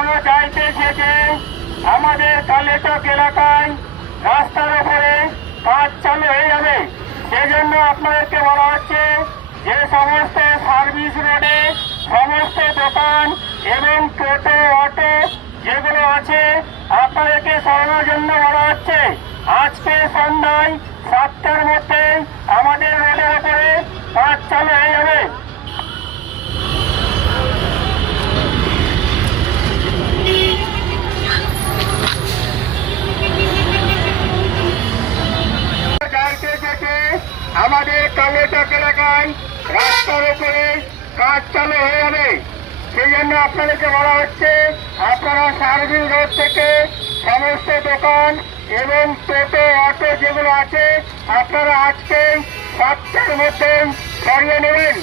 জানা যাইতেছে যে আমাদের কালেচক এলাকায় রাস্তার উপরে কাজ চালু হয়ে যাবে। সেজন্য আপনাদেরকে বলা হচ্ছে যে সমস্ত সার্ভিস রোডে সমস্ত দোকান এবং টোটো অটো যেগুলো আছে আপনাদেরকে সরানোর জন্য বলা হচ্ছে। আজকে সন্ধ্যায় 7টার মধ্যে আমাদের রোডের উপরে কাজ চালু হয়ে যাবে। আমাদের কালেচক এলাকায় রাস্তার উপরে কাজ চালু হয়ে যাবে। সেই জন্য আপনাদেরকে বলা হচ্ছে আপনারা সার্ভিস রোড থেকে সমস্ত দোকান এবং টোটো অটো যেগুলো আছে আপনারা আজকে 7টার মধ্যে সরিয়ে নেবেন।